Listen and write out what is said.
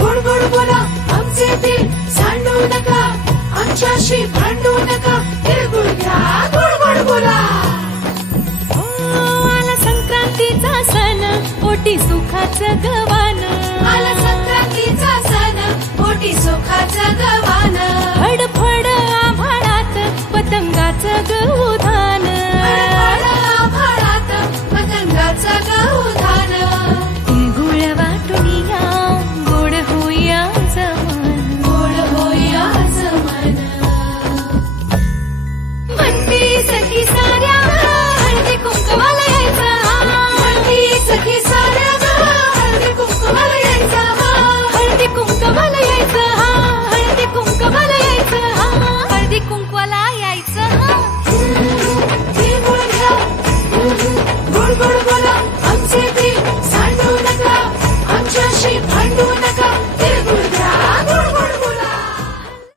गोड गोड बोला आमचे दिल सांडू नका, आमच्याशी भांडू नका, तिळगुळ घ्या गोड गोड बोला. आला संक्रांतीचा सण, पोटी सुखाचं गवान.